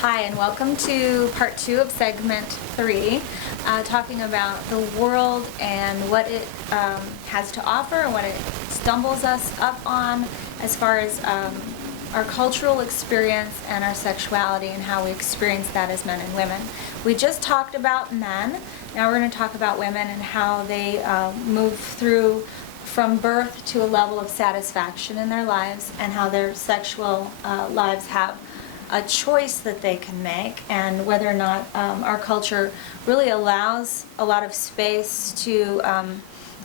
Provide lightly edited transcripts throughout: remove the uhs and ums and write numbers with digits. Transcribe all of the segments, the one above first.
Hi, and welcome to part 2 of segment 3, talking about the world and what it has to offer and what it stumbles us up on as far as our cultural experience and our sexuality and how we experience that as men and women. We just talked about men. Now we're going to talk about women and how they move through from birth to a level of satisfaction in their lives, and how their sexual lives have a choice that they can make, and whether or not our culture really allows a lot of space to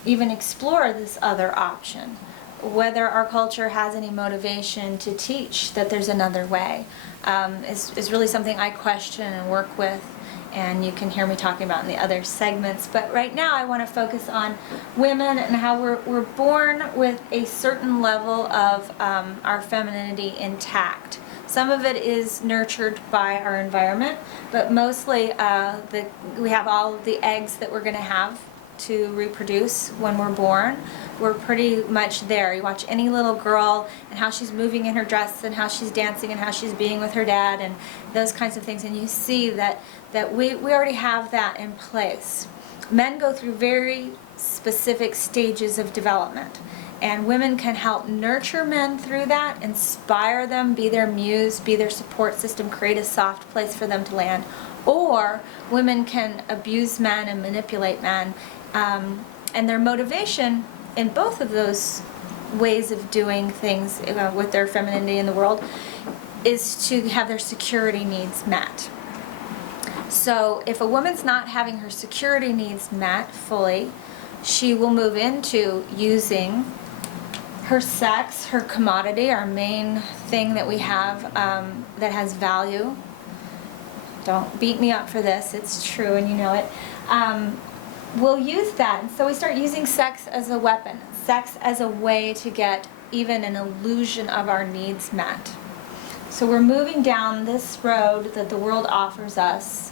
even explore this other option. Whether our culture has any motivation to teach that there's another way is really something I question and work with, and you can hear me talking about in the other segments. But right now I want to focus on women and how we're born with a certain level of our femininity intact. Some of it is nurtured by our environment, but mostly we have all of the eggs that we're going to have to reproduce when we're born. We're pretty much there. You watch any little girl and how she's moving in her dress and how she's dancing and how she's being with her dad and those kinds of things, and you see that we already have that in place. Men go through very specific stages of development, and women can help nurture men through that, inspire them, be their muse, be their support system, create a soft place for them to land. Or women can abuse men and manipulate men, and their motivation in both of those ways of doing things with their femininity in the world is to have their security needs met. So if a woman's not having her security needs met fully, she will move into using her sex, her commodity, our main thing that we have that has value. Don't beat me up for this, it's true and you know it. We'll use that, and so we start using sex as a weapon, sex as a way to get even an illusion of our needs met. So we're moving down this road that the world offers us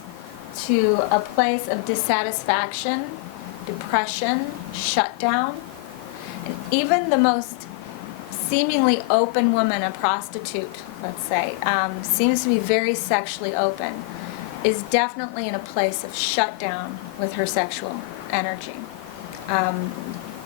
to a place of dissatisfaction, depression, shutdown. And even the most seemingly open woman, a prostitute, let's say, seems to be very sexually open, is definitely in a place of shutdown with her sexual energy.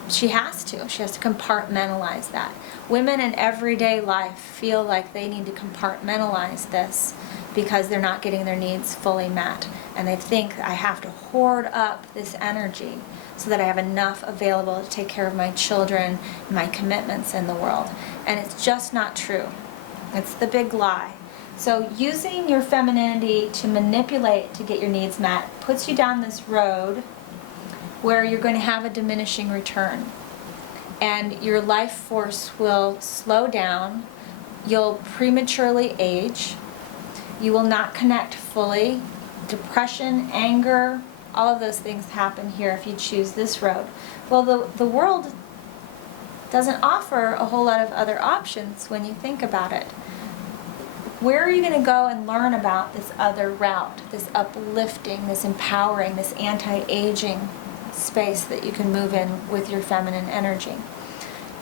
She has to compartmentalize that. Women in everyday life feel like they need to compartmentalize this because they're not getting their needs fully met, and they think, I have to hoard up this energy so that I have enough available to take care of my children, my commitments in the world. And it's just not true. It's the big lie. So using your femininity to manipulate to get your needs met puts you down this road where you're going to have a diminishing return. And your life force will slow down. You'll prematurely age. You will not connect fully. Depression, anger, all of those things happen here if you choose this road. Well, the world doesn't offer a whole lot of other options when you think about it. Where are you going to go and learn about this other route, this uplifting, this empowering, this anti-aging space that you can move in with your feminine energy?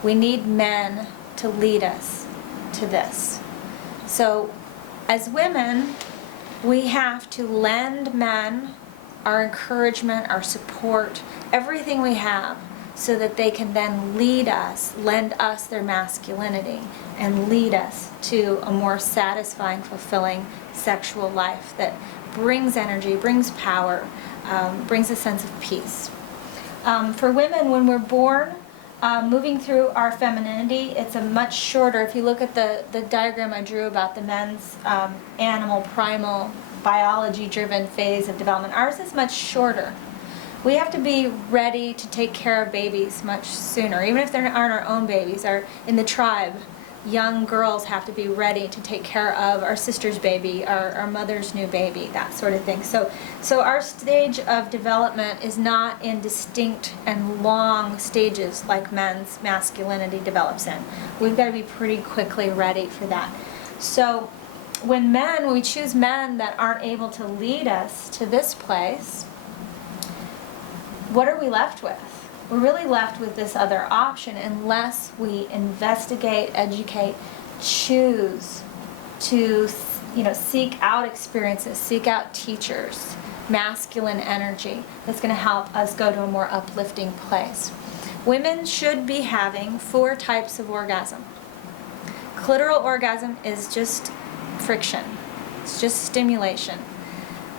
We need men to lead us to this. So as women, we have to lend men our encouragement, our support, everything we have, so that they can then lead us, lend us their masculinity, and lead us to a more satisfying, fulfilling sexual life that brings energy, brings power, brings a sense of peace. For women, when we're born, moving through our femininity, it's a much shorter, if you look at the diagram I drew about the men's animal, primal, biology-driven phase of development, ours is much shorter. We have to be ready to take care of babies much sooner, even if they aren't our own babies. In the tribe, young girls have to be ready to take care of our sister's baby, our mother's new baby, that sort of thing. So our stage of development is not in distinct and long stages like men's masculinity develops in. We've got to be pretty quickly ready for that. So when we choose men that aren't able to lead us to this place, what are we left with? We're really left with this other option unless we investigate, educate, choose to seek out experiences, seek out teachers, masculine energy that's going to help us go to a more uplifting place. Women should be having 4 types of orgasm. Clitoral orgasm is just friction. It's just stimulation.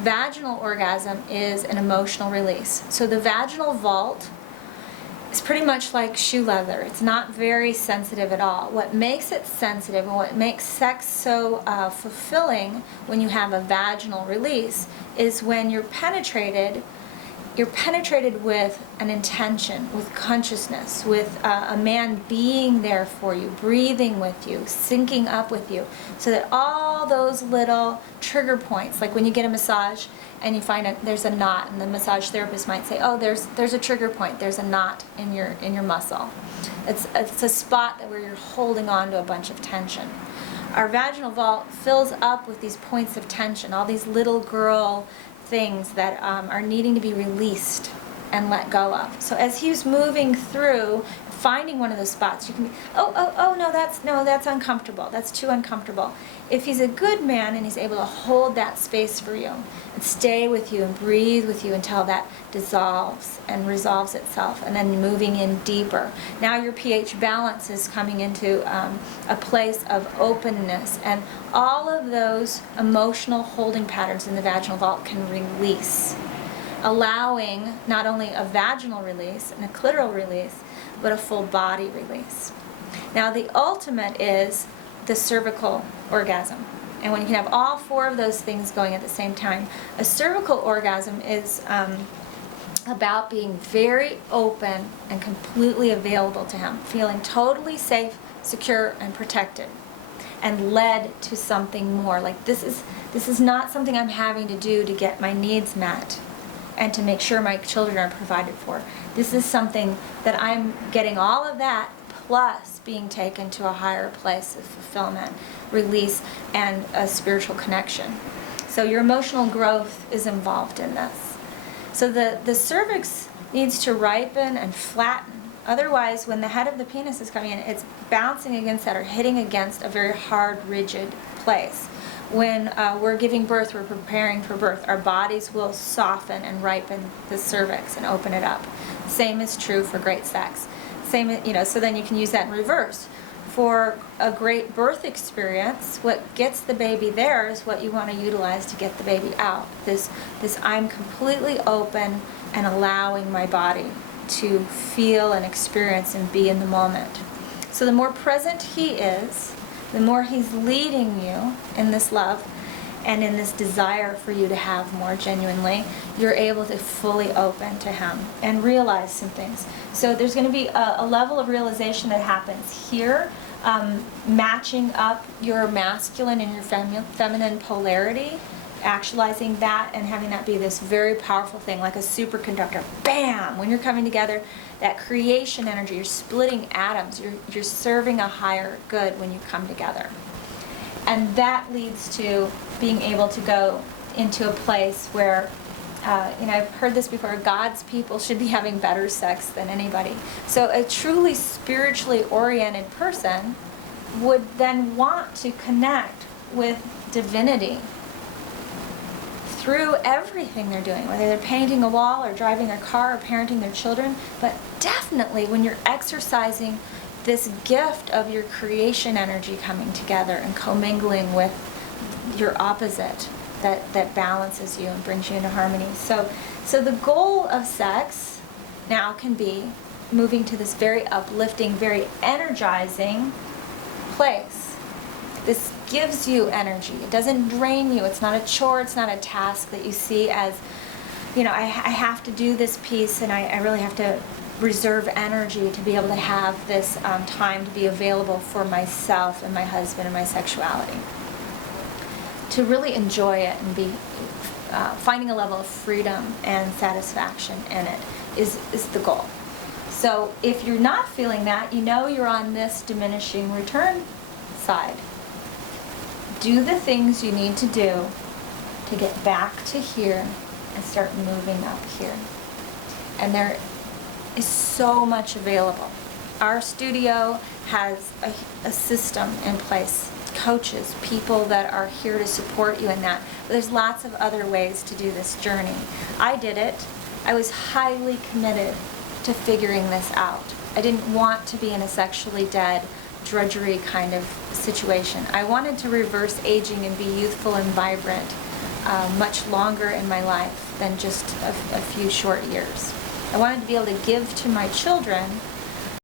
Vaginal orgasm is an emotional release. So the vaginal vault is pretty much like shoe leather. It's not very sensitive at all. What makes it sensitive and what makes sex so fulfilling when you have a vaginal release is when you're penetrated with an intention, with consciousness, with a man being there for you, breathing with you, syncing up with you, so that all those little trigger points, like when you get a massage and you find there's a knot, and the massage therapist might say, oh, there's a trigger point, there's a knot in your muscle. It's a spot where you're holding on to a bunch of tension. Our vaginal vault fills up with these points of tension, all these little girl things that are needing to be released and let go of. So as he's moving through, finding one of those spots, you can be, no, that's uncomfortable. That's too uncomfortable. If he's a good man and he's able to hold that space for you and stay with you and breathe with you until that dissolves and resolves itself, and then moving in deeper. Now your pH balance is coming into a place of openness, and all of those emotional holding patterns in the vaginal vault can release, allowing not only a vaginal release and a clitoral release, but a full body release. Now the ultimate is the cervical orgasm. And when you can have all 4 of those things going at the same time, a cervical orgasm is about being very open and completely available to him, feeling totally safe, secure, and protected, and led to something more. Like this is not something I'm having to do to get my needs met and to make sure my children are provided for. This is something that I'm getting all of that plus being taken to a higher place of fulfillment, release, and a spiritual connection. So your emotional growth is involved in this. So the cervix needs to ripen and flatten. Otherwise, when the head of the penis is coming in, it's bouncing against that or hitting against a very hard, rigid place. When we're giving birth, we're preparing for birth, our bodies will soften and ripen the cervix and open it up. Same is true for great sex. Same, so then you can use that in reverse. For a great birth experience, what gets the baby there is what you want to utilize to get the baby out. This I'm completely open and allowing my body to feel and experience and be in the moment. So the more present he is, the more he's leading you in this love and in this desire for you to have more genuinely, you're able to fully open to him and realize some things. So there's going to be a level of realization that happens here, matching up your masculine and your feminine polarity, actualizing that and having that be this very powerful thing, like a superconductor. Bam! When you're coming together, that creation energy, you're splitting atoms, you're serving a higher good when you come together. And that leads to being able to go into a place where, I've heard this before, God's people should be having better sex than anybody. So a truly spiritually oriented person would then want to connect with divinity through everything they're doing, whether they're painting a wall or driving their car or parenting their children. But definitely when you're exercising this gift of your creation energy coming together and commingling with your opposite, that balances you and brings you into harmony. So the goal of sex now can be moving to this very uplifting, very energizing place. This gives you energy. It doesn't drain you. It's not a chore. It's not a task that you see as, I have to do this piece and I really have to reserve energy to be able to have this time to be available for myself and my husband and my sexuality. To really enjoy it and be finding a level of freedom and satisfaction in it is the goal. So if you're not feeling that, you're on this diminishing return side. Do the things you need to do to get back to here and start moving up here. And there is so much available. Our studio has a system in place coaches, people that are here to support you in that. But there's lots of other ways to do this journey. I did it. I was highly committed to figuring this out. I didn't want to be in a sexually dead, drudgery kind of situation. I wanted to reverse aging and be youthful and vibrant much longer in my life than just a few short years. I wanted to be able to give to my children